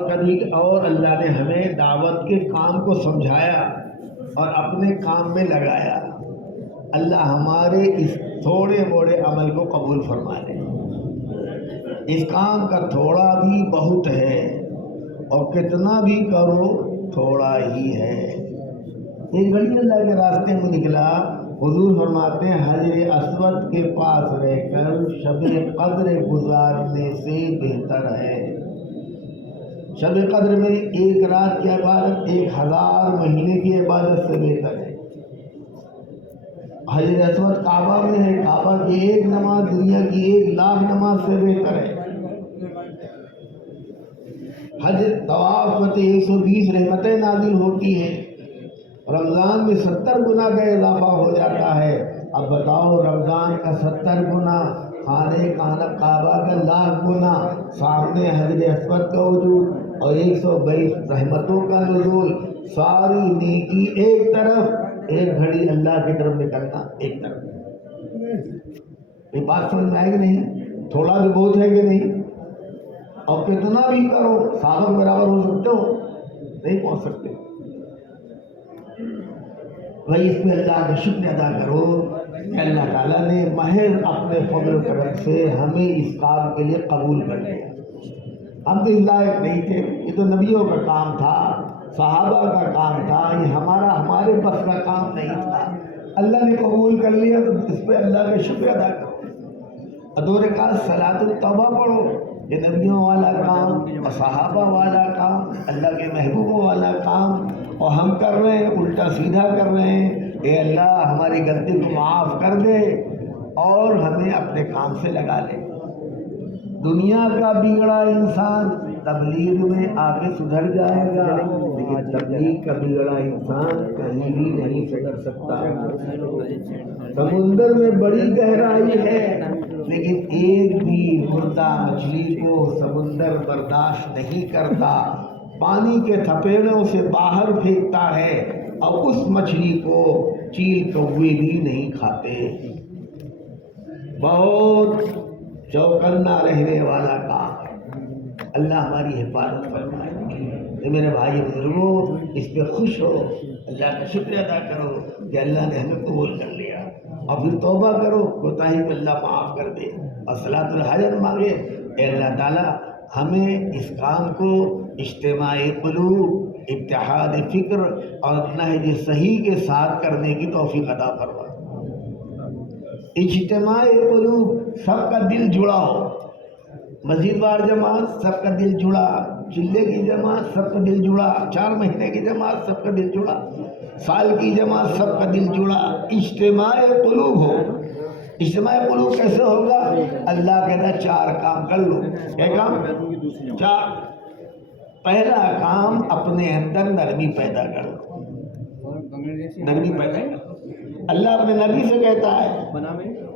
کبھی اور اللہ نے ہمیں دعوت کے کام کو سمجھایا اور اپنے کام میں لگایا۔ اللہ ہمارے اس تھوڑے موڑے عمل کو قبول فرما لے۔ اس کام کا تھوڑا بھی بہت ہے اور کتنا بھی کرو تھوڑا ہی ہے۔ ایک گھڑی اللہ کے راستے میں نکلا، حضور فرماتے ہیں حجر اسود کے پاس رہ کر شب قدر گزارنے سے بہتر ہے۔ شب قدر میں ایک رات کی عبادت 1000 مہینے کی عبادت سے بہتر ہے۔ حجر اسود کعبہ میں ہے، کعبہ کی ایک نماز دنیا کی 1,00,000 نماز سے بہتر ہے۔ حج طواف میں 120 رحمتیں نازل ہوتی ہیں، رمضان میں 70 گنا کا اضافہ ہو جاتا ہے۔ اب بتاؤ، رمضان کا 70 گنا، خانے کعبہ کا 1,00,000 گنا، سامنے حجر اسود کا وجود اور 122 رحمتوں کا نزول، ساری نیکی ایک طرف، ایک گھڑی اللہ کی طرف نکلنا ایک طرف۔ یہ بات سمجھ میں آئے گی نہیں؟ تھوڑا بھی بہت ہے کہ نہیں؟ اور کتنا بھی کرو صحابہ کے برابر ہو سکتے ہو؟ نہیں پہنچ سکتے۔ وہی اس پہ اللہ کا شکر ادا کرو کہ اللہ تعالیٰ نے محض اپنے فضل و کرم سے ہمیں اس کام کے لیے قبول کر لیا۔ ہم تو اس لائق نہیں تھے، یہ تو نبیوں کا کام تھا، صحابہ کا کام تھا، یہ ہمارے بس کا کام نہیں تھا۔ اللہ نے قبول کر لیا تو اس پہ اللہ کا شکر ادا کرو۔ دو رکعت صلاۃ التوبہ پڑھو، یہ نبیوں والا کام اور صحابہ والا کام، اللہ کے محبوبوں والا کام، اور ہم کر رہے ہیں الٹا سیدھا کر رہے ہیں۔ اے اللہ ہماری غلطی کو معاف کر دے اور ہمیں اپنے کام سے لگا لے۔ دنیا کا بگڑا انسان تبلیغ میں آگے سدھر جائے گا، لیکن تبلیغ کا بگڑا انسان کہیں بھی نہیں سدھر سکتا۔ سمندر میں بڑی گہرائی ہے، لیکن ایک بھی مردہ مچھلی کو سمندر برداشت نہیں کرتا، پانی کے تھپیڑوں سے باہر پھینکتا ہے، اور اس مچھلی کو چیل کوے بھی نہیں کھاتے۔ بہت چوکنا رہنے والا کام ہے۔ اللہ ہماری حفاظت فرمائے۔ میرے بھائی بزرگوں، اس پہ خوش ہو، اللہ کا شکر ادا کرو کہ اللہ نے ہمیں قبول کر لیا، اور پھر توبہ کرو، کوتاہی کو اللہ معاف کر دے، اور صلاۃ الحاجت مانگے۔ اے اللہ تعالیٰ ہمیں اس کام کو اجتماع قلوب، اتحاد فکر اور نہج صحیح کے ساتھ کرنے کی توفیق عطا فرما۔ اجتماع قلوب، سب کا دل جڑا ہو، مسجد وار جماعت سب کا دل جڑا، چلے کی جماعت سب کا دل جڑا، 4 مہینے کی جماعت سب کا دل جڑا، سال کی جماعت سب کا دل جڑا، اجتماع قلوب ہو۔ اجتماع قلوب کیسے ہوگا؟ اللہ کہتا ہے 4 کام کر لو۔ کیا کام؟ 4۔ پہلا کام، اپنے اندر نرمی پیدا کرو۔ نرمی پیدا کرو۔ اللہ اپنے نبی سے کہتا ہے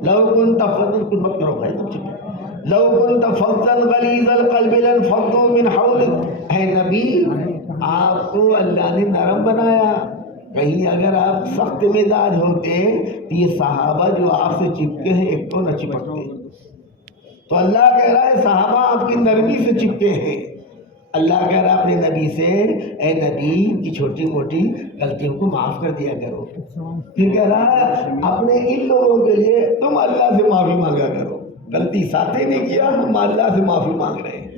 لو كنت فظا، کچھ مت کرو بھائی، لو كنت فظا غلیظ القلب لانفضوا من حولك۔ اے نبی، آپ کو اللہ نے نرم بنایا، کہیں اگر آپ سخت مزاج ہوتے تو یہ صحابہ جو آپ سے چپکے ہیں ایک تو نہ چپکتے۔ تو اللہ کہہ رہا ہے صحابہ آپ کی نرمی سے چپکے ہیں۔ اللہ کہہ رہا ہے اپنے نبی سے، اے نبی کی چھوٹی موٹی غلطیوں کو معاف کر دیا کرو۔ پھر کہہ رہا ہے اپنے ان لوگوں کے لیے تم اللہ سے معافی مانگا کرو، غلطی ساتھی نے کیا، ہم اللہ سے معافی مانگ رہے ہیں۔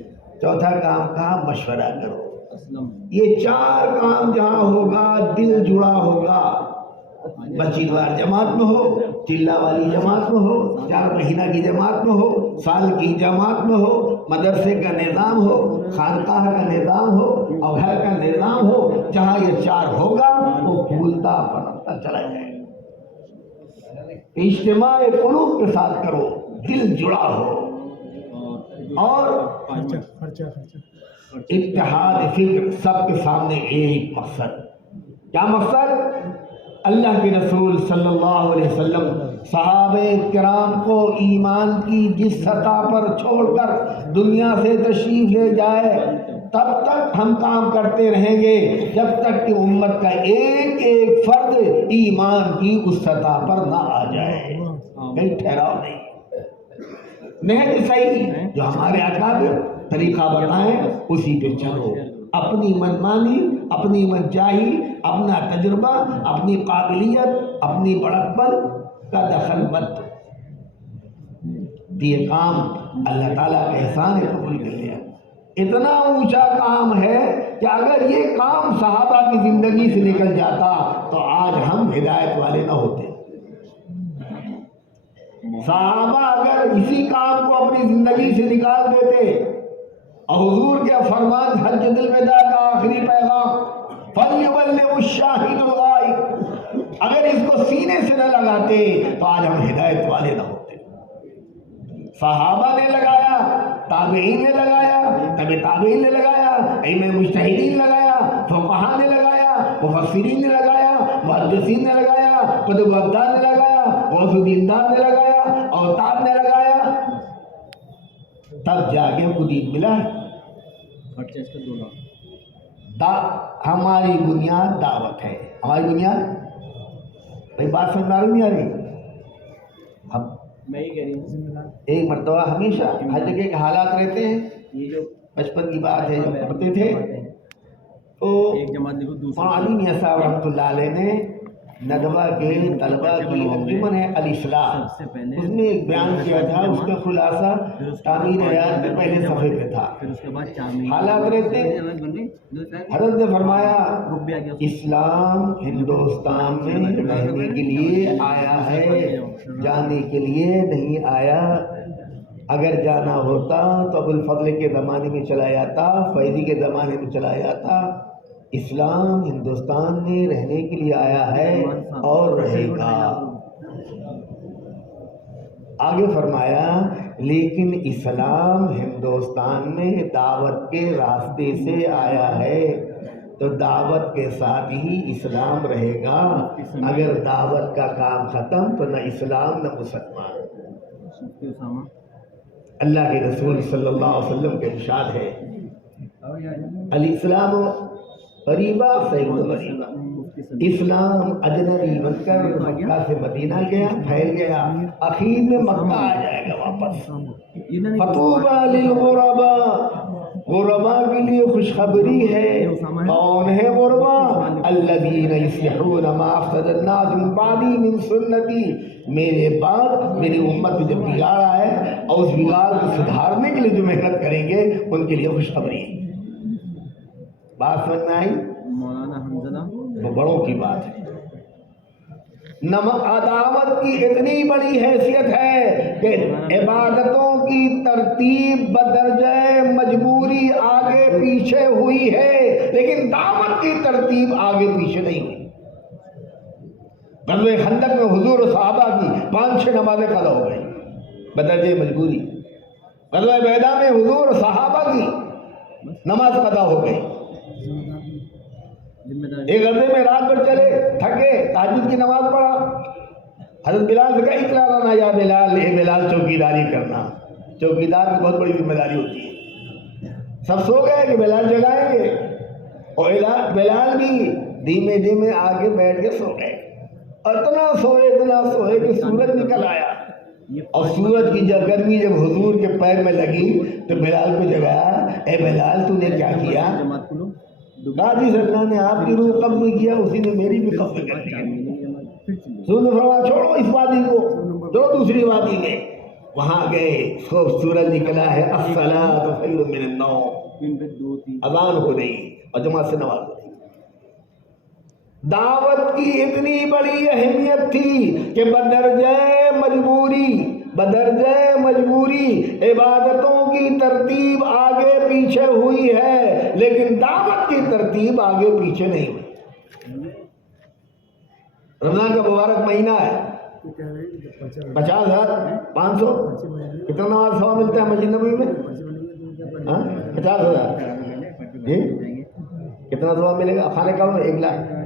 چوتھا کام کا مشورہ کرو۔ یہ 4 کام جہاں ہوگا دل جڑا ہوگا، مسجد وار جماعت میں ہو، چلہ والی جماعت میں ہو، 4 مہینہ کی جماعت میں ہو، سال کی جماعت میں ہو، مدرسے کا نظام ہو، خانقاہ کا نظام ہو، اور گھر کا نظام ہو، جہاں یہ 4 ہوگا وہ پھولتا پھلتا چلا جائے گا۔ اجتماع قلوب کے ساتھ کرو، دل جڑا ہو، اور اتحاد فکر، سب کے سامنے ایک مقصد۔ کیا مقصد؟ اللہ کے رسول صلی اللہ علیہ وسلم صحابہ کرام کو ایمان کی جس سطح پر چھوڑ کر دنیا سے تشریف لے جائے، تب تک ہم کام کرتے رہیں گے جب تک کہ امت کا ایک ایک فرد ایمان کی اس سطح پر نہ آ جائے۔ کہیں ٹھہراؤ نہیں۔ نہج صحیح جو ہمارے اکابر طریقہ بتائیں اسی پہ چلو. اپنی منمانی، اپنی منچاہی، اپنا تجربہ، اپنی قابلیت، اپنی بڑکپن کا دخل مت دو. یہ کام اللہ تعالیٰ کا احسان ہے، قبول کر لیا. اتنا اونچا کام ہے کہ اگر یہ کام صحابہ کی زندگی سے نکل جاتا تو آج ہم ہدایت والے نہ ہوتے. صحابہ اگر اسی کام کو اپنی زندگی سے نکال دیتے اور حضور کے فرمان حجۃ الوداع کا آخری پیغام فَلْيُبَلِّغِ الشَّاهِدُ الْغَائِبَ، اگر اس کو سینے سے نہ لگاتے تو آج ہم ہدایت والے نہ ہوتے. صحابہ نے لگایا، تابعین نے لگایا، تبع تابعین نے لگایا، ائمہ مجتہدین نے لگایا، فقہاء نے لگایا، مفسرین نے لگایا، محدثین نے لگایا، قطب ابدال نے لگایا، غوث الدین دار نے لگایا، اوتاد نے لگایا، تب جا کے کو دین ملا ہے. ہماری بنیاد دعوت ہے. ہماری بنیاد، بھائی بات سمجھ نہیں آ رہی؟ ہم ایک مرتبہ ہمیشہ ہر جگہ کے حالات رہتے ہیں. بچپن کی بات ہے، جب پڑھتے تھے تو علی میاں صاحب رحمۃ اللہ علیہ نے ندوہ کے طلبہ کی انجمن الاصلاح اس میں ایک بیان کیا تھا. اس کا خلاصہ تعمیر حیات کے پہلے صفحے پہ تھا. حالات رہتے ہیں. حضرت نے فرمایا اسلام ہندوستان میں رہنے کے لیے آیا ہے، جانے کے لیے نہیں آیا. اگر جانا ہوتا تو ابو الفضل کے زمانے میں چلا جاتا، فیضی کے زمانے میں چلا جاتا. اسلام ہندوستان میں رہنے کے لیے آیا ہے اور رہے گا. آگے فرمایا لیکن اسلام ہندوستان میں دعوت کے راستے سے آیا ہے تو دعوت کے ساتھ ہی اسلام رہے گا. اگر دعوت کا کام ختم تو نہ اسلام نہ مسلمان. اللہ کے رسول صلی اللہ علیہ وسلم کے ارشاد ہے الاسلام غریبہ سید غریبہ. اسلام اجنبی بن کر مکہ سے مدینہ گیا، پھیل گیا، اخیر میں مکہ آ جائے گا واپس. فطوبى للغرباء، غرباء کے لیے خوشخبری ہے. کون ہے غرباء؟ الذین یصلحون ما افسد الناس من بعدی من سنتی. میرے بعد میری امت میں جب بگاڑ آئے اور اس بگاڑ کو سدھارنے کے لیے جو محنت کریں گے ان کے لیے خوشخبری ہے. بات سمجھ میں آئی؟ مولانا حنظلہ وہ بڑوں کی بات ہے. عداوت کی اتنی بڑی حیثیت ہے کہ عبادتوں کی ترتیب بدرجہ مجبوری آگے پیچھے ہوئی ہے، لیکن دعوت کی ترتیب آگے پیچھے نہیں ہوئی. غزوہ خندق میں حضور و صحابہ کی 5-6 نمازیں قضا ہو گئی بدرجہ مجبوری. غزوہ بیضا میں حضور و صحابہ کی نماز قضا ہو گئی. ایک غزوے میں رات بھر چلے، تھکے، تہجد کی نماز پڑھا. حضرت بلال سے کہا اطلاع لانا یا بلال، اے بلال چوکیداری کرنا. چوکیدار کی بہت بڑی ذمہ داری ہوتی ہے. سب سو گئے کہ بلال جگائیں گے، اور بلال بھی دھیمے دھیمے آگے بیٹھ کے سو گئے. اتنا سوئے کہ سورج نکل آیا. اور سورج کی جب گرمی جب حضور کے پیر میں لگی تو بلال کو جگایا. اے بلال تو نے کیا کیا؟ قاضی صاحب نے آپ کی روح قبض کیا، اسی نے میری بھی قبض کر لیا. چھوڑو اس وادی کو، جو دوسری وادی میں. وہاں گئے، خوب سورج نکلا ہے. الصلاۃ خیر من النوم، اذان ہو رہی اور جماعت سے نماز ہو رہی. دعوت کی اتنی بڑی اہمیت تھی کہ بدرجہ مجبوری عبادتوں کی ترتیب آگے پیچھے ہوئی ہے، لیکن دعوت کی ترتیب آگے پیچھے نہیں ہوئی. رمضان کا مبارک مہینہ ہے، 50,500 کتنا نماز ثواب ملتا ہے مسجد نبوی میں؟ 50,000. جی کتنا ثواب ملے گا؟ خانہ کعبہ میں 1,00,000.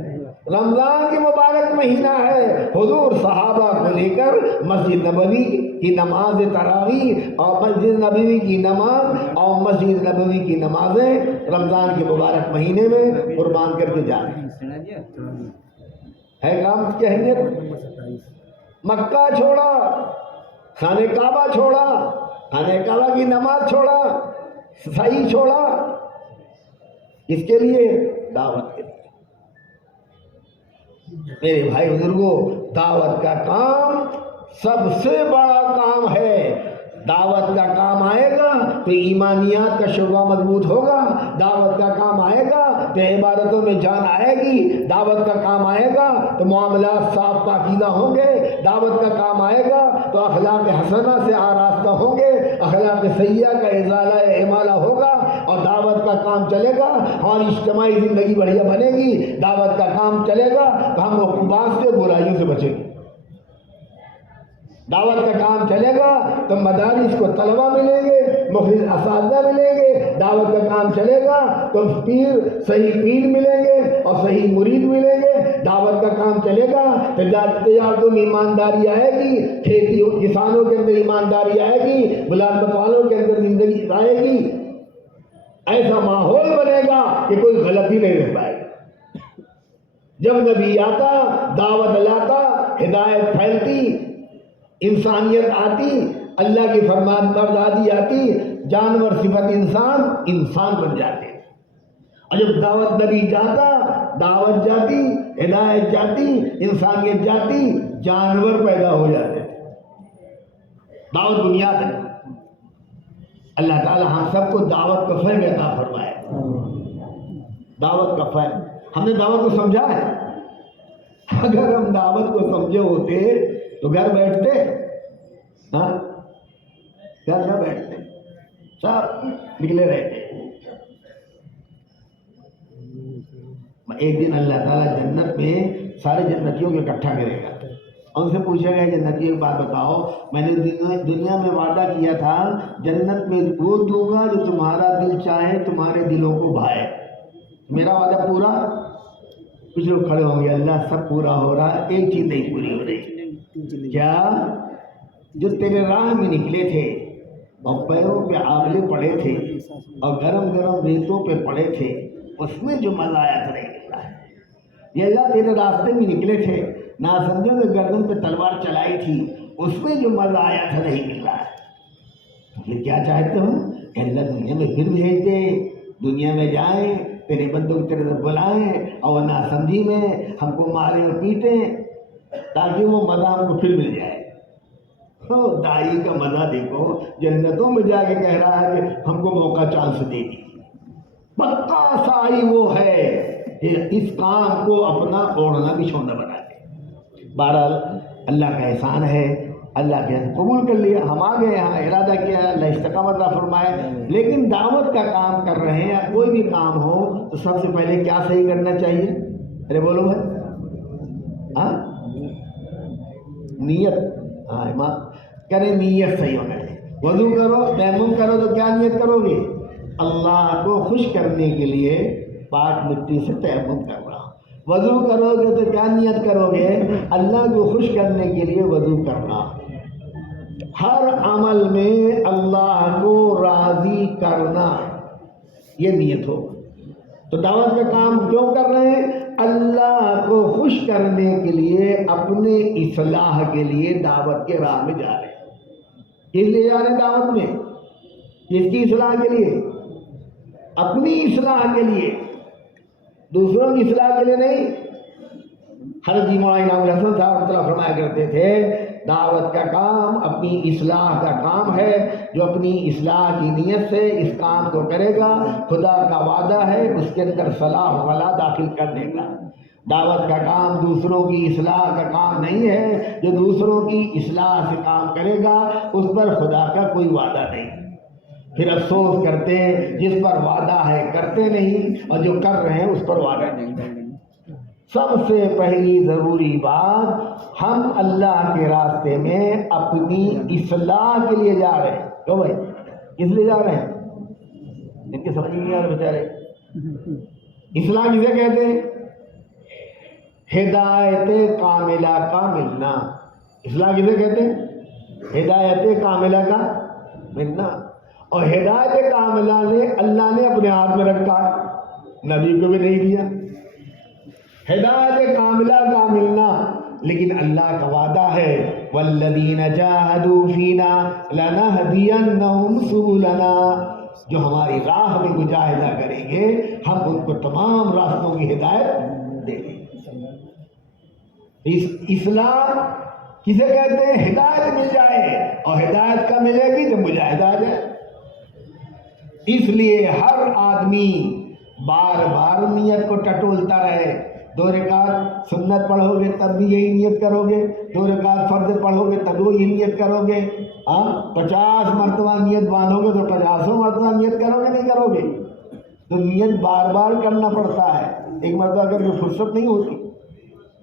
رمضان کی مبارک مہینہ ہے، حضور صحابہ کو لے کر مسجد نبوی کی نماز تراویح اور مسجد نبوی کی نماز اور مسجد نبوی کی نمازیں رمضان کے مبارک مہینے میں قربان کر کے جا رہے ہیں. ہے کام کی اہمیت. مکہ چھوڑا، خانہ کعبہ چھوڑا، خانہ کعبہ کی نماز چھوڑا، صحیح چھوڑا اس کے لیے، دعوت کے لیے۔ میرے بھائی بزرگوں، دعوت کا کام سب سے بڑا کام ہے۔ دعوت کا کام آئے گا تو ایمانیات کا شعبہ مضبوط ہوگا، دعوت کا کام آئے گا تو عبادتوں میں جان آئے گی، دعوت کا کام آئے گا تو معاملات صاف پاکیزہ ہوں گے، دعوت کا کام آئے گا تو اخلاق حسنہ سے آراستہ ہوں گے، اخلاق سیئہ کا ازالہ امالہ ہوگا، اور دعوت کا کام چلے گا ہماری اجتماعی زندگی بڑھیا بنے گی۔ دعوت کا کام چلے گا تو ہم عقوبات سے، برائیوں سے بچیں گے۔ دعوت کا کام چلے گا تو مدارس کو طلبہ ملیں گے، مخلص اساتذہ ملیں گے۔ دعوت کا کام چلے گا تو صحیح پیر ملیں گے اور صحیح مرید ملیں گے۔ دعوت کا کام چلے گا تجارتوں میں ایمانداری آئے گی، کھیتی کسانوں کے اندر ایمانداری آئے گی، ملازمت والوں کے اندر زندگی آئے گی۔ ایسا ماحول بنے گا کہ کوئی غلطی نہیں رہ پائے گی۔ جب نبی آتا، دعوت لاتا، ہدایت پھیلتی، انسانیت آتی، اللہ کی فرمان برداری آتی، جانور صفت انسان بن جاتے۔ اور جب دعوت نبی جاتا، دعوت جاتی، ہدایت جاتی، انسانیت جاتی، جانور پیدا ہو جاتے۔ دعوت بنیاد ہے۔ اللہ تعالی ہم سب کو دعوت کا فہم عطا فرمائے۔ دعوت کا فہم، ہم نے دعوت کو سمجھا ہے؟ اگر ہم دعوت کو سمجھے ہوتے تو گھر بیٹھتے؟ ہاں، گھر نہ بیٹھتے، سب نکلے رہتے۔ ایک دن اللہ تعالیٰ جنت میں سارے جنتیوں کو اکٹھا کرے گا، ان سے پوچھے گا جنتیوں ایک بات بتاؤ، میں نے دنیا میں وعدہ کیا تھا جنت میں وہ دوں گا جو تمہارا دل چاہے، تمہارے دلوں کو بھائے، میرا وعدہ پورا؟ کچھ لوگ کھڑے ہوں گے، اللہ سب پورا ہو رہا ہے، ایک چیز نہیں پوری ہو رہی۔ کیا؟ جو تیرے راہ میں نکلے تھے اور پیروں پہ آبلے پڑے تھے اور گرم گرم ریتوں پہ پڑے تھے، اس میں جو مزہ آیا تھا نہیں مل رہا ہے۔ یہ اللہ تیرے راستے میں نکلے تھے، ناسمجھوں نے گردن پہ تلوار چلائی تھی، اس میں جو مزہ آیا تھا نہیں مل رہا ہے۔ یہ کیا چاہتے ہو کہ اللہ دنیا میں پھر بھیج دے، دنیا میں جائیں، تیرے بندوں کی طرف بلائیں اور ناسمجھی میں ہم کو مارے اور پیٹیں تاکہ وہ مزہ ہم کو پھر مل جائے۔ دائی کا مزہ دیکھو، جنتوں میں جا کے کہہ رہا ہے کہ ہم کو موقع چانس دے دی۔ پکا سائی وہ ہے کہ اس کام کو اپنا اوڑھنا بچھونا بنا دے۔ بہرحال اللہ کا احسان ہے، اللہ کے قبول کر لیا، ہم آ گئے یہاں، ارادہ کیا ہے، اللہ استقامت عطا فرمائے۔ لیکن دعوت کا کام کر رہے ہیں یا کوئی بھی کام ہو تو سب سے پہلے کیا صحیح کرنا چاہیے؟ ارے بولو بھائی، ہاں، نیت۔ ہاں امام کرے، نیت صحیح ہونا ہے۔ وضو کرو، تیمم کرو تو کیا نیت کرو گے؟ اللہ کو خوش کرنے کے لیے پاک مٹی سے تیمم کر رہا ہوں۔ وضو کرو گے تو کیا نیت کرو گے؟ اللہ کو خوش کرنے کے لیے وضو کرنا۔ ہر عمل میں اللہ کو راضی کرنا، یہ نیت ہو۔ تو دعوت کا کام کیوں کر رہے ہیں؟ اللہ کو خوش کرنے کے لیے، اپنے اصلاح کے لیے دعوت کے راہ میں جا رہے ہیں۔ کس لیے جا رہے ہیں دعوت میں؟ کس کی اصلاح کے لیے؟ اپنی اصلاح کے لیے، دوسروں کی اصلاح کے لیے نہیں۔ حضرت مولانا انعام الحسن صاحب رحمۃ اللہ فرمایا کرتے تھے، دعوت کا کام اپنی اصلاح کا کام ہے، جو اپنی اصلاح کی نیت سے اس کام کو کرے گا، خدا کا وعدہ ہے اس کے اندر صلاح و فلاح داخل کر دے گا۔ دعوت کا کام دوسروں کی اصلاح کا کام نہیں ہے، جو دوسروں کی اصلاح سے کام کرے گا اس پر خدا کا کوئی وعدہ نہیں۔ پھر افسوس کرتے ہیں جس پر وعدہ ہے کرتے نہیں، اور جو کر رہے ہیں اس پر وعدہ نہیں۔ سب سے پہلی ضروری بات، ہم اللہ کے راستے میں اپنی اصلاح کے لیے جا رہے ہیں۔ کیوں بھائی؟ کس لیے جا رہے ہیں؟ ان کے سمجھ نہیں آ رہے بیچارے۔ اصلاح کسے کہتے ہیں؟ ہدایت کاملہ کا ملنا۔ اصلاح کسے کہتے ہیں؟ ہدایت کاملہ کا ملنا۔ اور ہدایت کاملہ نے اللہ نے اپنے ہاتھ میں رکھا، نبی کو بھی نہیں دیا۔ ہدایت کاملہ کا ملنا، لیکن اللہ کا وعدہ ہے والذین جاہدوا فینا لنہدینہم سبلنا۔ جو ہماری راہ میں مجاہدہ کریں گے ہم ان کو تمام راستوں کی ہدایت دیں گے۔ اسلام کسے کہتے ہیں؟ ہدایت مل جائے، اور ہدایت کا ملے گی جب مجاہدہ آ جائے۔ اس لیے ہر آدمی بار بار نیت کو ٹٹولتا رہے۔ 2 رکعت سنت پڑھو گے تب بھی یہی نیت کرو گے، 2 رکعت فرض پڑھو گے تب بھی یہی نیت کرو گے، 50 مرتبہ نیت باندھو گے تو 50 مرتبہ نیت کرو گے نہیں کرو گے؟ تو نیت بار بار کرنا پڑتا ہے، ایک مرتبہ کر کے فرصت نہیں ہوتی۔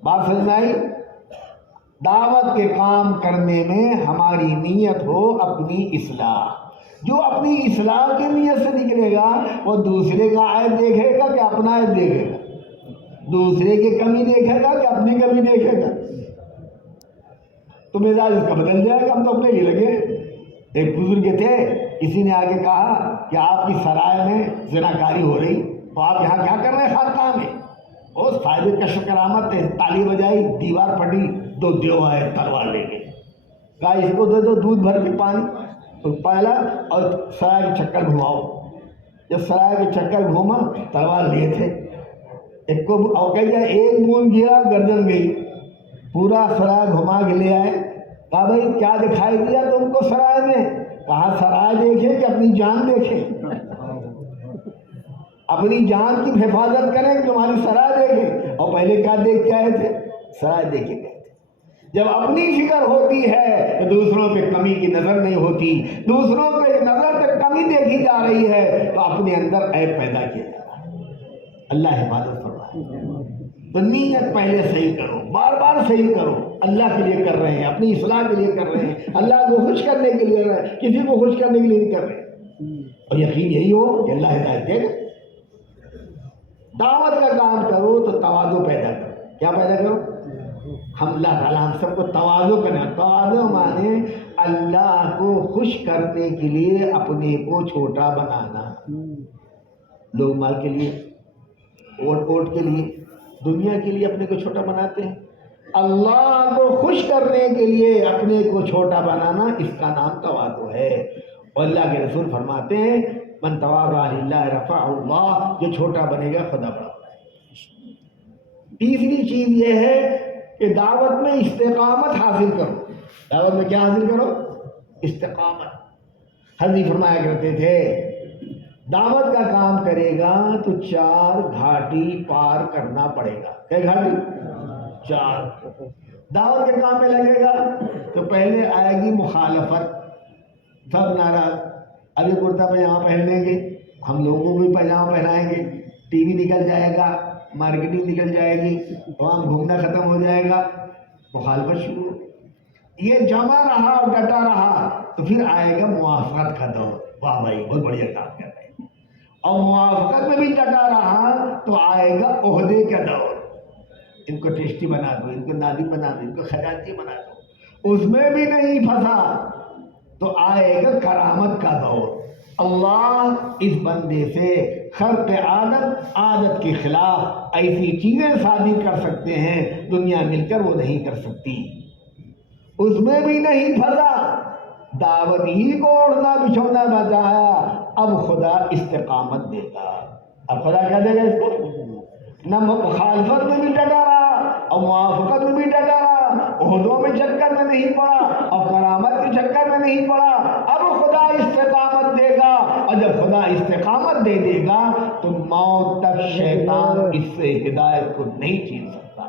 بات سمجھ میں آئی؟ دعوت کے کام کرنے میں ہماری نیت ہو اپنی اصلاح۔ جو اپنی اصلاح کی نیت سے نکلے گا وہ دوسرے کا عیب دیکھے گا کہ اپنا عیب دیکھے گا، دوسرے کی کمی دیکھے گا کہ اپنی کمی دیکھے گا، تو مزاج اس کا بدل جائے گا۔ ہم تو اپنے ہی لگے۔ ایک بزرگ تھے، کسی نے آگے کہا کہ آپ کی سرائے میں زناکاری ہو رہی، تو آپ یہاں کیا کر رہے ہیں؟ خانقاہ میں۔ اس صاحب کشف کرامت نے تالی بجائی، دیوار پھٹی، 2 دیو آئے تلوار لے کے، کہا اس کو دے دو دودھ بھر کے پانی، تو پہلا اور سرائے کے چکر گھماؤ۔ جب سرائے کے چکر گھوما تلوار لیے تھے، ایک کو اور کہہ جائے ایک بوند گرا گردن گئی، پورا سرائے گھما کے لے آئے۔ کہا بھائی کیا دکھائی دیا تم کو سرائے میں؟ کہا سرائے دیکھیں کہ اپنی جان دیکھیں، اپنی جان کی حفاظت کریں کہ تمہاری سرائے دیکھیں۔ اور پہلے کیا دیکھ کے آئے تھے؟ سرائے دیکھے گئے تھے۔ جب اپنی فکر ہوتی ہے تو دوسروں پہ کمی کی نظر نہیں ہوتی، دوسروں پہ نظر پہ کمی دیکھی جا رہی ہے تو اپنے اندر عیب پیدا کیا جا رہا ہے۔ اللہ حفاظت فرمائے۔ تو نیت پہلے صحیح کرو، بار بار صحیح کرو۔ اللہ کے لیے کر رہے ہیں، اپنی اصلاح کے لیے کر رہے ہیں، اللہ کو خوش کرنے کے لیے کر رہے ہیں، کسی کو خوش کرنے کے لیے نہیں کر رہے ہیں۔ اور یقین یہی ہو کہ اللہ ہدایت دے گا۔ دعوت کا کام کرو تو تواضع پیدا کرو۔ کیا پیدا کرو؟ ہم اللہ تعالیٰ ہم سب کو تواضع کرنا۔ تواضع مانے اللہ کو خوش کرنے کے لیے اپنے کو چھوٹا بنانا۔ لوگ مال کے لیے، ووٹ کے لیے، دنیا کے لیے اپنے کو چھوٹا بناتے ہیں۔ اللہ کو خوش کرنے کے لیے اپنے کو چھوٹا بنانا، اس کا نام تواضع ہے۔ اور اللہ کے رسول فرماتے ہیں من تواضع للہ رفعہ اللہ، جو چھوٹا بنے گا خدا بڑا بنائے گا۔ تیسری چیز یہ ہے کہ دعوت میں استقامت حاصل کرو۔ دعوت میں کیا حاصل کرو؟ استقامت۔ حضرت فرمایا کرتے تھے دعوت کا کام کرے گا تو 4 گھاٹی پار کرنا پڑے گا۔ کئی گھاٹی؟ 4۔ دعوت کے کام میں لگے گا تو پہلے آئے گی مخالفت، سب ناراض، ابھی کرتا پاجامہ پہن لیں گے، ہم لوگوں کو بھی پاجامہ پہنائیں گے، ٹی وی نکل جائے گا، مارکیٹنگ نکل جائے گی، وہاں گھومنا ختم ہو جائے گا، مخالفت شروع۔ یہ جمع رہا اور ڈٹا رہا تو پھر آئے گا موافقت کا دور۔ واہ بھائی بہت بڑھیا کام کر رہے ہیں۔ اور موافقت میں بھی ڈٹا رہا تو آئے گا عہدے کا دور۔ ان کو ٹیسٹی بنا دو، ان کو نادی بنا دو، ان کو خجانچی بنا دو، اس میں بھی نہیں پھنسا تو آئے گا کرامت کا دور۔ اللہ اس بندے سے خرق عادت کے خلاف ایسی چیزیں صادر کر سکتے ہیں دنیا مل کر وہ نہیں کر سکتی۔ اس میں بھی نہیں پھنسا، دعوت ہی کو اوڑھنا بچھونا بچایا، اب خدا استقامت دے گا۔ اب خدا کیا دے گا اس کو؟ نہ مخالفت میں بھی ڈٹا رہا اور موافقت میں بھی ڈٹا رہا، عہدوں میں چکر میں نہیں پڑا اور کرامت کے چکر میں نہیں پڑا، اب خدا استقامت دے گا۔ اور جب خدا استقامت دے دے گا تو موت تک شیطان اس سے ہدایت کو نہیں چھین سکتا۔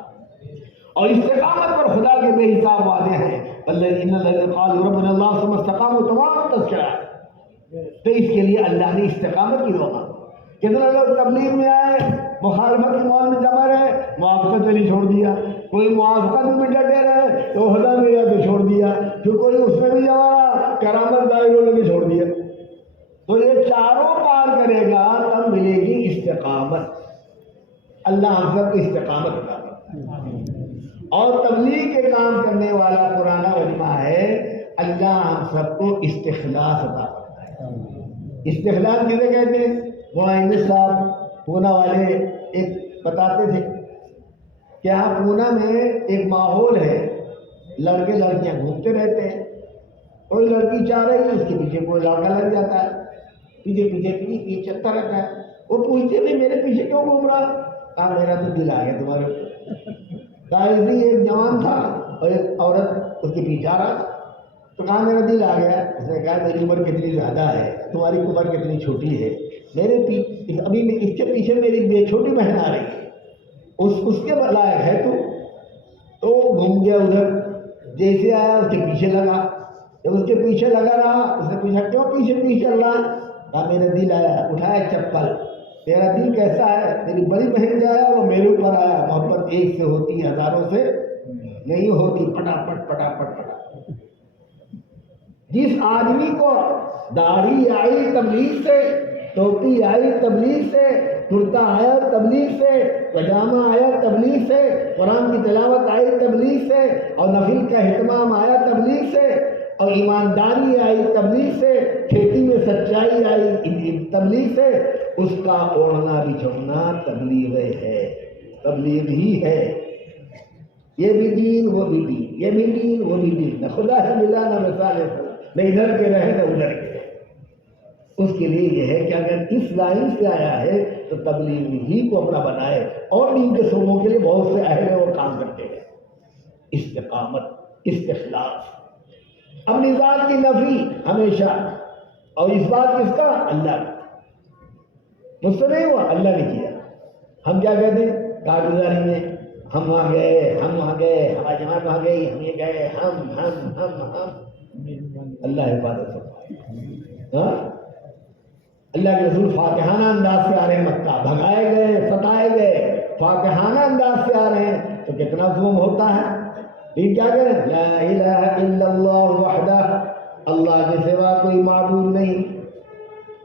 اور استقامت پر خدا کے بے حساب وعدے ہیں، ان الذین قالوا ربنا اللہ ثم استقاموا، تمام تذکرہ ہے۔ تو اس کے لیے اللہ نے استقامت کی دعا مانگی۔ کتنے لوگ تبلیغ میں آئے، مخالفت کے مال میں جمع رہے، موافقت میں چھوڑ دیا، کوئی موافقت میں ڈٹے رہے تو عہدہ میں تو چھوڑ دیا، پھر کوئی اس میں بھی جمع رہا، کرامت دائر ہونے میں چھوڑ دیا۔ تو یہ چاروں پار کرے گا تب ملے گی استقامت۔ اللہ ہم سب کو استقامت عطا فرمائے۔ اور تبلیغ کے کام کرنے والا پرانا وجمہ ہے، اللہ ہم سب کو استخلاص عطا فرمائے۔ استخلاص کسے کہتے ہیں؟ وہ آئندہ صاحب پونا والے ایک بتاتے تھے کہ یہاں پونا میں ایک ماحول ہے، لڑکے لڑکیاں گھومتے رہتے ہیں، کوئی لڑکی چاہ رہی ہے اس کے پیچھے کوئی لڑکا لگ جاتا ہے، پیچھے پیچھے پیچھے چلتا رہتا ہے. وہ پوچھتے بھی میرے پیچھے کیوں گھوم رہا؟ کہا میرا تو دل آ گیا تمہارے اوپر. کہا ایک جوان تھا اور ایک عورت اس کے پیچھے آ رہا. تو کہا میرا دل آ گیا. اس نے کہا میری عمر کتنی زیادہ ہے، تمہاری عمر کتنی چھوٹی ہے. میرے ابھی اس کے پیچھے میری چھوٹی بہن آ رہی ہے، اس کے لائق ہے تو گھوم گیا ادھر. جیسے آیا اس کے پیچھے لگا. جب اس کے پیچھے لگا رہا، اس نے پوچھا کیوں پیچھے پیچھے چل رہا؟ کہا میرا دل آیا. اٹھایا چپل. تیرا دل کیسا ہے؟ تیری بڑی بہن جو آیا وہ میرے اوپر آیا. محبت ایک سے ہوتی ہے، ہزاروں سے نہیں ہوتی. پٹاپٹ پٹاپٹ پٹاپٹ. جس آدمی کو داڑھی آئی تبلیغ سے، ٹوپی آئی تبلیغ سے، کرتا آیا تبلیغ سے، پاجامہ آیا تبلیغ سے، قرآن کی تلاوت آئی تبلیغ سے، اور نفل کا اہتمام آیا تبلیغ سے، اور ایمانداری آئی تبلیغ سے، کھیتی میں سچائی آئی تبلیغ سے، اس کا اوڑھنا بچھونا تبلیغ ہے، تبلیغ ہی ہے. یہ بھی دین وہ بھی دین، یہ بھی دین وہ بھی دین. نہ خدا ہے ملا نہ مثال ہے، نہ ادھر کے رہے نہ ادھر کے. اس کے لیے یہ ہے کہ اگر اس لائن سے آیا ہے تو تبلیغ ہی کو اپنا بنائے. اور دین کے شعبوں کے لیے بہت سے اہل ہیں وہ کام کرتے ہیں. استقامت، استخلاص، اپنی ذات کی نفی ہمیشہ، اور اس بات کس کا؟ اللہ کا. مجھ سے نہیں ہوا، اللہ نے کیا. ہم کیا کہتے ہیں کارگزاری میں؟ ہم وہاں گئے، ہم وہاں گئے، ہماری جماعت وہاں گئی، ہم یہ گئے، ہم. اللہ حفاظت فرمائے. ہاں، اللہ کے رسول فاتحانہ انداز سے آ رہے ہیں مکہ، بھگائے گئے، ستائے گئے، فاتحانہ انداز سے آ رہے ہیں تو کتنا ظلم ہوتا ہے. لیکن کیا کریں؟ لا الہ الا اللہ وحدہ، اللہ کے سوا کوئی معبود نہیں.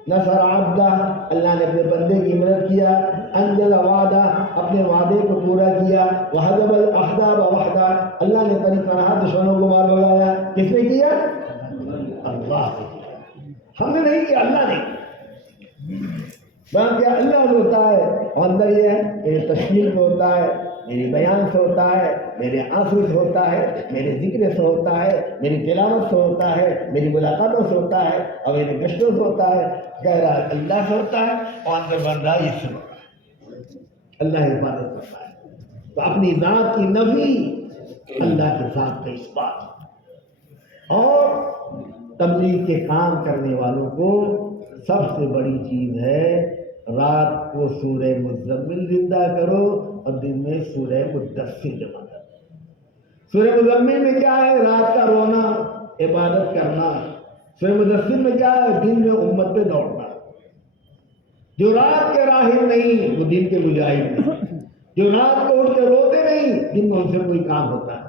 نصر عبدہ، اللہ نے اپنے بندے کی مدد کیا. انزل وعدہ، اپنے وعدے کو پورا کیا. وحزب الاحزاب وحدہ، اللہ نے طریق پناہ دشمنوں کو مار بھگایا. کس نے کیا؟ اللہ نے کیا. ہم نے نہیں کیا، اللہ نے. کیا اللہ سے ہوتا ہے. اور اندر یہ ہے میری تشکیل سے ہوتا ہے، میری بیان سے ہوتا ہے، میرے آنسو سے ہوتا ہے، میرے ذکر سے ہوتا ہے، میری تلاوت سے ہوتا ہے، میری ملاقاتوں سے ہوتا ہے، اور میری گشتوں سے ہوتا ہے. کہہ رہا ہے اللہ سے ہوتا ہے، اور اندر بن رہا ہے اس سے ہوتا ہے. اللہ حفاظت کرتا ہے. تو اپنی ذات کی نفی، اللہ کے ذات کا اثبات. اور تبلیغ کے کام کرنے والوں کو سب سے بڑی چیز ہے رات کو سورہ مزمل زندہ کرو اور دن میں سورہ مدثر جمع کرو. سورہ مزمل میں کیا ہے؟ رات کا رونا، عبادت کرنا. سورہ مدثر میں کیا ہے؟ دن میں امت پہ دوڑنا. جو رات کے راہب نہیں وہ دن کے مجاہد نہیں. جو رات کو اٹھ کے روتے نہیں، دن میں ان سے کوئی کام ہوتا ہے.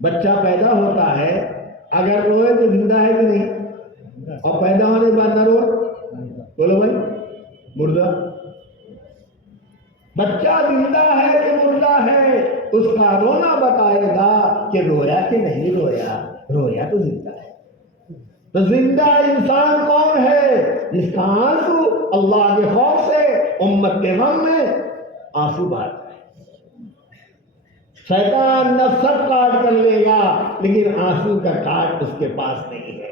بچہ پیدا ہوتا ہے، اگر روئے تو زندہ ہے کہ نہیں؟ اور پیدا ہونے کے بعد نہ روئے، بولو بھائی، مردہ. بچہ زندہ ہے کہ مردہ ہے، اس کا رونا بتائے گا کہ رویا کہ نہیں رویا. رویا تو زندہ ہے. تو زندہ انسان کون ہے؟ جس کا آنسو اللہ کے خوف سے، امت کے غم میں آنسو بہاتا ہے. شیطان نہ سب کاٹ کر لے گا لیکن آنسو کا کاٹ اس کے پاس نہیں ہے.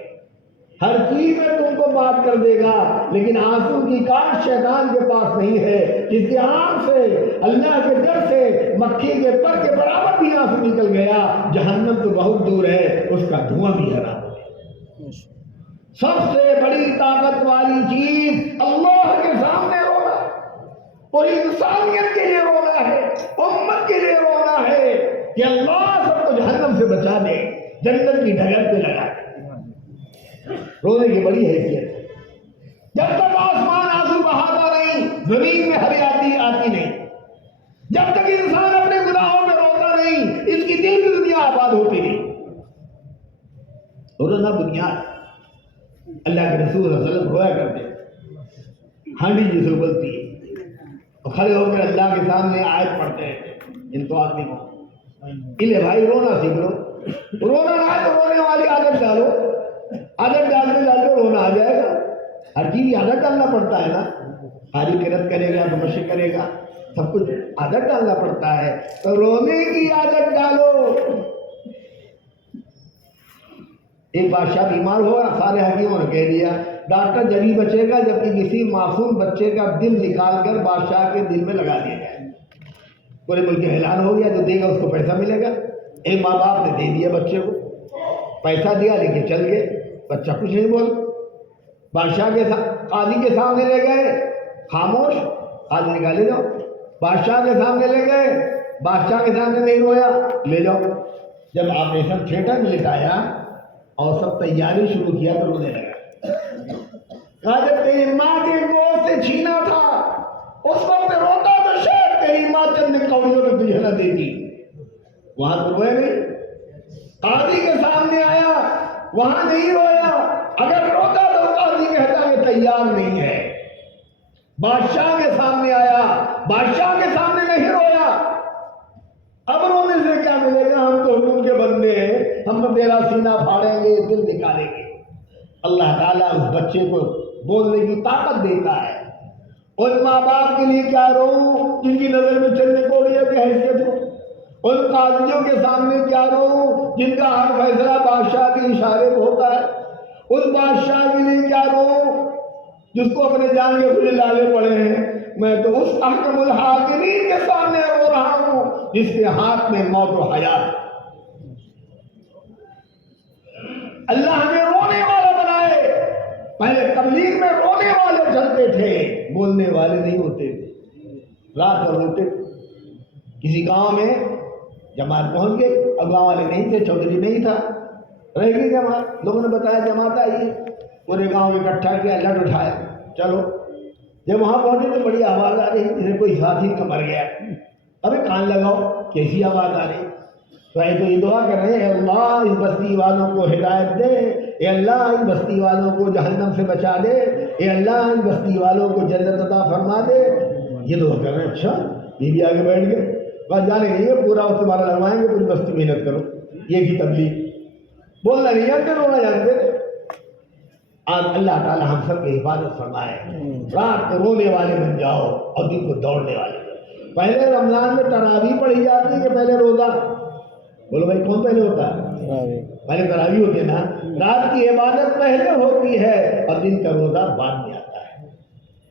ہر چیز میں تم کو بات کر دے گا لیکن آنسو کی کاٹ شیطان کے پاس نہیں ہے. جس کے آنکھ سے، اللہ کے ڈر سے مکھی کے پر کے برابر بھی آنسو نکل گیا، جہنم تو بہت دور ہے، اس کا دھواں بھی ہرا ہو گیا. سب سے بڑی طاقت والی چیز اللہ کے سامنے رونا، اور انسانیت کے لیے رونا ہے، امت کے لیے رونا ہے کہ اللہ سب کو جہنم سے بچا دے، جنت کی ڈگر پہ لگا دے. رونے کی بڑی حیثیت ہے. جب تک آسمان آنسو بہاتا نہیں، زمین میں ہریالی آتی نہیں. جب تک انسان اپنے گناہوں میں روتا نہیں، اس کی دل کی دنیا آباد ہوتی نہیں. رونا بنیاد. اللہ کے رسول صلی اللہ علیہ وسلم رویا کرتے، ہانڈی جسے بولتی ہے، اور کھڑے ہو کر اللہ کے سامنے آیت پڑھتے ہیں. ان کو آدمی کو لے بھائی رونا سیکھ لو. رونا نہ ہے تو رونے والی عادت ڈالو. عادت ڈالنے ڈالو رونا آ جائے گا. ہر چیز عادت ڈالنا پڑتا ہے نا. حاجی قرت کرے گا تو مشق کرے گا، سب کچھ عادت ڈالنا پڑتا ہے. تو رونے کی عادت ڈالو. ایک بادشاہ بیمار ہوا، سارے حکیموں نے کہہ دیا ڈاکٹر جبھی بچے گا جبکہ کسی معصوم بچے کا دل نکال کر بادشاہ کے دل میں لگا دیا جائے. پورے ملک میں اعلان ہو گیا، جو دے گا اس کو پیسہ ملے گا. ایک ماں باپ نے دے دیا بچے کو، پیسہ دیا لے کے چل گئے، بچہ کچھ نہیں بول. بادشاہ کے قاضی کے سامنے لے گئے، خاموش. قاضی نکالے جاؤ. بادشاہ کے سامنے لے گئے، بادشاہ کے سامنے نہیں رویا، لے جاؤ. جب آپریشن تھیٹر میں لٹایا اور سب تیاری شروع کیا تو رونے لگا. کہا جب تیری ماں کی گود سے چھینا تھا اس وقت روتا تو شاید تیری ماں چند کوڑیوں میں تجھے نہ دیتی. وہاں تو روئے نہیں. قاضی کے سامنے آیا، وہاں نہیں رویا. اگر روتا تو قاضی کہتا کہ تیار نہیں ہے. بادشاہ کے سامنے آیا، بادشاہ کے سامنے نہیں رویا. اب رونے سے کیا ملے گا؟ ہم تو حکم کے بندے ہیں، ہم تو تیرا سینہ پھاڑیں گے، دل نکالیں گے. اللہ تعالیٰ اس بچے کو بولنے کی طاقت دیتا ہے. ان ماں باپ کے لیے کیا روؤں جن کی نظر میں چند کوڑیوں کی حیثیت ہو؟ ان قاضیوں کے سامنے کیا روؤں جن کا ہر فیصلہ بادشاہ کے اشارے پہ ہوتا ہے؟ اس بادشاہ کے لیے کیا روؤں جس کو اپنے جان کے کچھ لالے پڑے ہیں؟ میں تو اس احکم الحاکمین کے سامنے رو رہا ہوں جس کے ہاتھ میں موت و حیات ہے. اللہ ہمیں رونے والا بنائے. پہلے تبلیغ میں رونے والے چلتے تھے، بولنے والے نہیں ہوتے تھے. رات کو روتے. کسی گاؤں میں جماعت پہنچ گئی اور گاؤں والے نہیں تھے، چودھری نہیں تھا، رہ گئی جماعت. لوگوں نے بتایا جماعت آئی، پورے گاؤں میں اکٹھا کیا، لٹ اٹھایا، چلو. جب وہاں پہنچے تو بڑی آواز آ رہی جیسے کوئی ساتھی کا مر گیا. ابھی کان لگاؤ، کیسی آواز آ رہی؟ تو یہ دعا کر رہے ہیں، اے اللہ اس بستی والوں کو ہدایت دے، اے اللہ ان بستی والوں کو جہنم سے بچا دے، اے اللہ ان بستی والوں کو جنت عطا فرما دے. یہ دعا کر رہے ہیں. اچھا یہ بھی آگے بیٹھ گئے. بس جانے نہیں ہے، پورا وقت تمہارا لگوائیں گے، پوری بستی محنت کرو. یہ کی تبلیغ. بولنا نہیں جانتے، رونا جانتے تھے. آج اللہ تعالی ہم سب کی حفاظت فرمائے. رات کو رونے والے بن جاؤ اور دن کو دوڑنے والے. پہلے رمضان میں تراویح پڑھی جاتی ہے کہ پہلے روزہ؟ بولو بھائی کون پہلے ہوتا ہے؟ پہلے تراویح ہوتی ہے نا. رات کی عبادت پہلے ہوتی ہے اور دن کا روزہ بعد میں آتا ہے.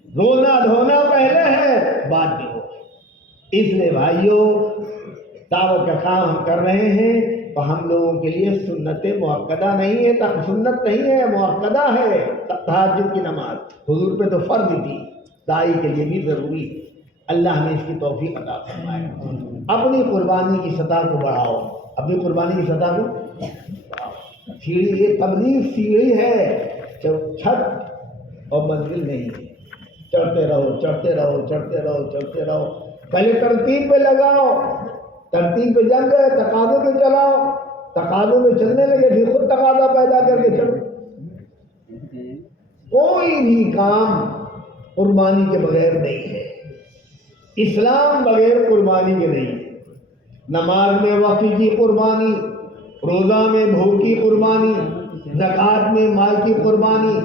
رونا دھونا پہلے ہے، بعد میں ہو. اس لیے بھائیوں دعوت کا کام ہم کر رہے ہیں تو ہم لوگوں کے لیے سنت مؤکدہ نہیں ہے، سنت نہیں ہے، مؤکدہ ہے. تہجد کی نماز حضور پہ تو فرض تھی، داعی کے لیے بھی ضروری. اللہ ہمیں اس کی توفیق عطا فرمائے. اپنی قربانی کی سطح کو بڑھاؤ، اپنی قربانی کی سطح کو بڑھاؤ. سیڑھی، یہ تبلیغ سیڑھی ہے، چھت اور منزل نہیں ہے. چڑھتے رہو چڑھتے رہو چڑھتے رہو چڑھتے رہو. پہلے ترتیب پہ لگاؤ، ترتیب پہ جم گئے، تقاضے پہ چلاؤ، تقاضوں میں چلنے لگے پھر خود تقاضا پیدا کر کے چلو. کوئی بھی کام قربانی کے بغیر نہیں ہے. اسلام بغیر قربانی کے نہیں ہے. نماز میں وقت کی قربانی، روزہ میں بھوک کی قربانی، زکوٰۃ میں مال کی قربانی،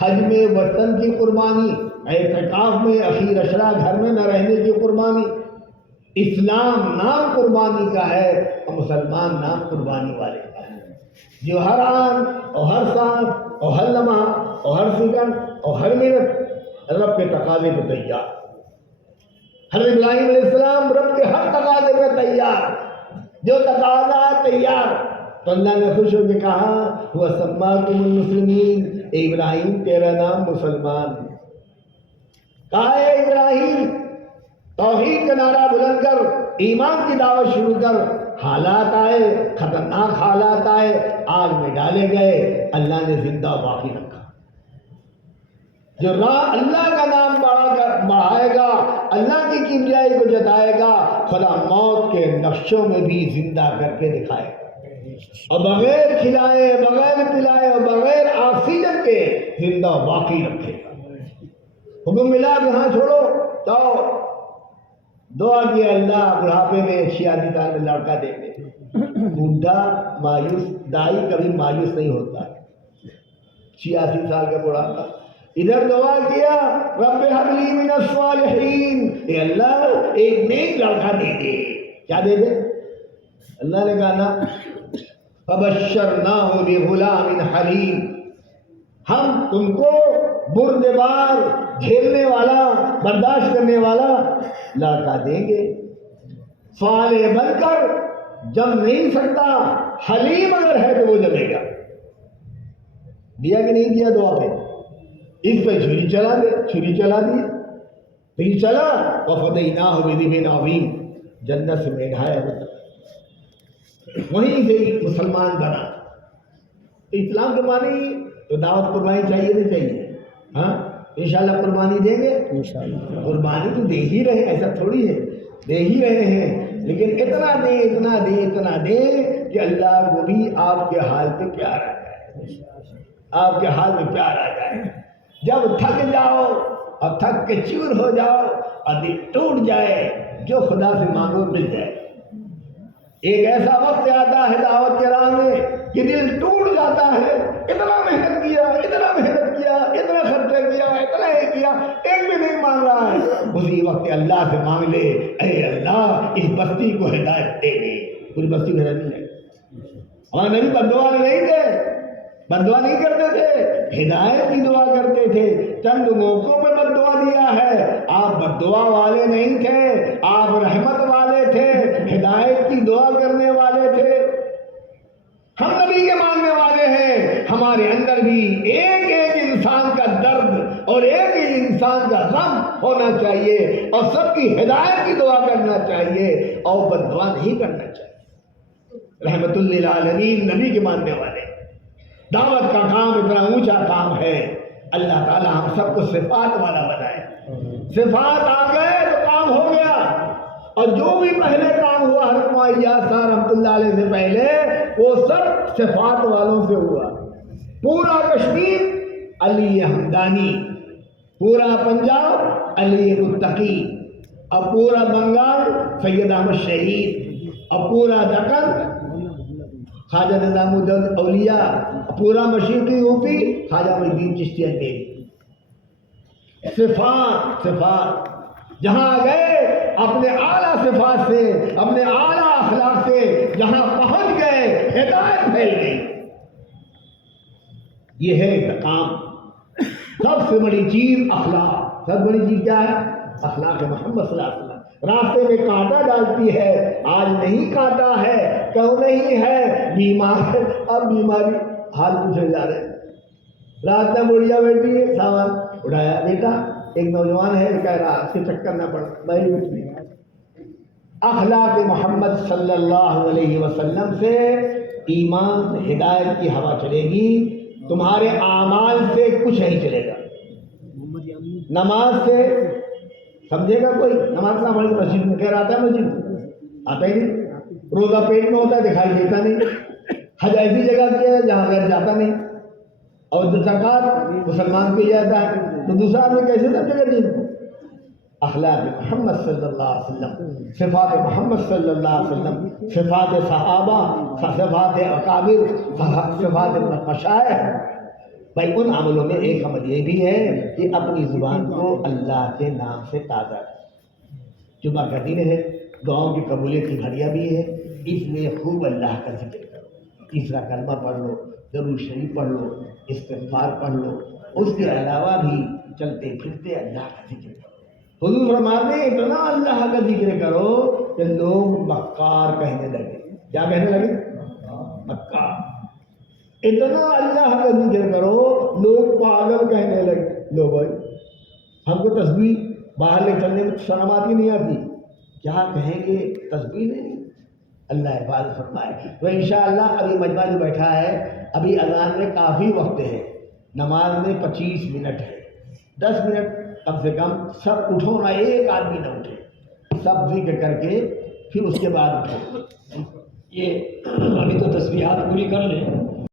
حج میں وطن کی قربانی، اعتکاف میں اخیر عشرہ گھر میں نہ رہنے کی قربانی. اسلام نام قربانی کا ہے اور مسلمان نام قربانی والے کا ہے. جو ہر آن اور ہر سال اور ہر لمحہ اور ہر سیکنڈ اور ہر منٹ رب کے تقاضے پہ تیار. حضرت ابراہیم علیہ السلام رب کے ہر تقاضے پہ تیار. جو تقاضا تیار. تو اللہ نے خوش ہو کے کہا وَسَمَّاكُمُ الْمُسْلِمِينَ، اے ابراہیم تیرا نام مسلمان. کہا اے ابراہیم توحید کا نعرہ بلند کر، ایمان کی دعوت شروع کر. حالات آئے، خطرناک حالات آئے، آگ میں ڈالے گئے، اللہ نے زندہ باقی رکھا. جو راہ اللہ کا نام بڑھائے گا، اللہ کی کبریائی کو جتائے گا، خدا موت کے نقشوں میں بھی زندہ کر کے دکھائے گا. اور بغیر کھلائے، بغیر پلائے اور بغیر آکسیجن کے زندہ باقی رکھے گا. حکم ملا کہ ہاں چھوڑو جاؤ. دعا کیا اللہ بڑھاپے میں 86 سال میں لڑکا دے دے. بوڑھا مایوس، دائی کبھی مایوس نہیں ہوتا. 86 سال کا بڑھاپا. ادھر دعا کیا رب ہب لی من الصالحین، اے اللہ ایک نیک لڑکا دے دے. کیا دے دے؟ اللہ نے کہا نا فبشرناہ بغلام حلیم، ہم تم کو بردبار جھیلنے والا برداشت کرنے والا لڑکا دیں گے، صالح بن کر جم نہیں سکتا، حلیم اگر ہے تو وہ جمے گا۔ دیا کہ نہیں دیا دعا پہ؟ اس پہ چھری چلا دے، چھری چلا دی، پھر چلا وَفَدَيْنَاهُ بِذِبْحٍ عَظِيمٍ، جنت سے بٹھایا ہوتا، وہیں سے مسلمان بنا۔ اسلام کے معنی تو دعوت قربانی چاہیے نہیں چاہیے؟ ہاں انشاءاللہ قربانی دیں گے، انشاءاللہ قربانی تو دے ہی رہے، ایسا تھوڑی ہے، دے ہی رہے ہیں، لیکن اتنا دیں اتنا دیں اتنا دیں کہ اللہ کو بھی آپ کے حال پہ پیار آ جائے، آپ کے حال میں پیار آ جائے۔ جب تھک جاؤ اور تھک کے چور ہو جاؤ اور دل ٹوٹ جائے، جو خدا سے مانگو مل جائے۔ ایک ایسا وقت آتا ہے دعوت کے راہ میں کہ دل ٹوٹ جاتا ہے، اتنا محنت کیا اتنا محنت کیا اتنا خرچہ کیا اتنا یہ کیا، ایک بھی نہیں مانگ رہا ہے، اسی وقت اللہ سے مانگ لے، اے اللہ اس بستی کو ہدایت دے دے۔ پوری بستی کو ہدایت نہیں ہے، ہمارے نبی بددعا نہیں تھے، بددعا نہیں کرتے تھے، ہدایت کی دعا کرتے تھے۔ چند موقعوں پہ بددعا دیا ہے، آپ بددعا والے نہیں تھے، آپ رحمت والے تھے، ہدایت کی دعا کرنے والے تھے۔ ہم نبی کے ماننے والے ہیں، ہمارے اندر بھی ایک ایک انسان کا درد اور ایک ایک انسان کا غم ہونا چاہیے، اور سب کی ہدایت کی دعا کرنا چاہیے اور بددعا نہیں کرنا چاہیے۔ رحمت للعالمین نبی کے ماننے والے۔ دعوت کا کام اتنا اونچا کام ہے، اللہ تعالی ہم سب کو صفات والا بنائے۔ صفات آ گئے تو کام ہو گیا، اور جو بھی پہلے کام ہوا حضرت معاویہ صاحب رحمۃ اللہ علیہ سے پہلے، وہ سب صفات والوں سے ہوا۔ پورا کشمیر علی ہمدانی، پورا پنجاب علی متقی، اور پورا بنگال سید احمد شہید، اور پورا دکن خواجہ نظام الدین اولیاء، پورا مشرقی یوپی خواجہ معین الدین چشتی اندیری۔ صفات صفات جہاں گئے اپنے اعلیٰ صفات سے، اپنے اعلیٰ اخلاق سے جہاں پہنچ گئے، ہدایت پھیل گئی۔ یہ ہے کام، سب سے بڑی چیز اخلاق۔ سب سے بڑی چیز کیا ہے؟ اخلاق محمد صلی اللہ علیہ وسلم۔ راستے میں کانٹا ڈالتی ہے، آج نہیں کاٹا ہے، کیوں نہیں ہے، بیمار ہے، اب بیماری حال پوچھے جا رہے ہیں۔ رات میں بڑھیا بیٹھی ہے، سامان اٹھایا، بیٹا ایک نوجوان ہے کہہ رہا اس کے چکر نہ پڑ، میں بیٹھی۔ اخلاق محمد صلی اللہ علیہ وسلم سے ایمان ہدایت کی ہوا چلے گی، تمہارے اعمال سے کچھ نہیں چلے گا۔ نماز سے سمجھے گا کوئی؟ نماز کا ہماری مسجد میں کہہ رہا تھا، مسجد آتا ہی نہیں، روزہ پیٹ میں ہوتا ہے دکھائی دیتا نہیں، حج ایسی جگہ کیا ہے جہاں غیر جاتا نہیں، اور جو زکوٰۃ مسلمان کو جاتا ہے تو دوسرا آدمی کیسے سمجھے گا دین کو؟ اخلاق محمد صلی اللہ علیہ وسلم، صفات محمد صلی اللہ علیہ وسلم، صفات صحابہ، صفات اکابر، صفات مشائخ۔ بھائی ان عملوں میں ایک عمل یہ بھی ہے کہ اپنی زبان کو اللہ کے نام سے تازہ رکھو۔ جمعہ کا دن ہے، دعاؤں کی قبولیت کی گھڑیاں بھی ہے، اس میں خوب اللہ کا ذکر کرو، تیسرا کلمہ پڑھ لو، درود شریف پڑھ لو، استغفار پڑھ لو، اس کے علاوہ بھی چلتے پھرتے اللہ کا ذکر کرو۔ حضور فرماتے ہیں اتنا اللہ کا ذکر کرو کہ لوگ مکار کہنے لگے۔ کیا کہنے لگے؟ مکار۔ اتنا اللہ کا ذکر کرو لوگ پاگل کہنے لگے۔ لو بھائی ہم کو تسبیح باہر لے چلنے میں شرم آتی نہیں آتی، کیا کہیں گے تسبیح نہیں؟ اللہ حفاظت فرمائے۔ تو انشاءاللہ ابھی مجمع جو بیٹھا ہے، ابھی اذان میں کافی وقت ہے، نماز میں 25 منٹ ہے، 10 منٹ کم سے کم سب اٹھو نہ، ایک آدمی نہ اٹھے، سب ذکر کر کے پھر اس کے بعد اٹھو۔ یہ ابھی تو تسبیحات پوری کر لیں۔